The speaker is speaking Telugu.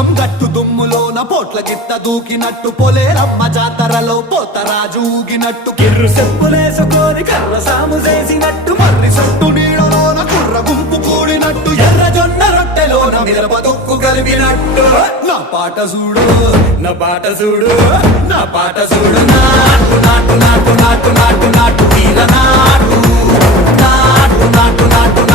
పోచం గట్టు దుమ్ములోన పోట్ల గిత్త దూకినట్టు పొలేరమ్మ జాతరలో పోతరాజు ఊగినట్టు కిర్రు చెప్పులేసుకొని కర్ర సాము చేసినట్టు మర్రి సొట్టు నీడలోన కుర్ర గుంపు కూడినట్టు ఎర్ర జొన్న రొట్టెలోన మిరప దుక్కు కలిపినట్టు నా పాట చూడు నా పాట చూడు నా పాట చూడు నాటు నాటు నాటు నాటు నాటు నాటు వీర నాటు నాటు నాటు నాటు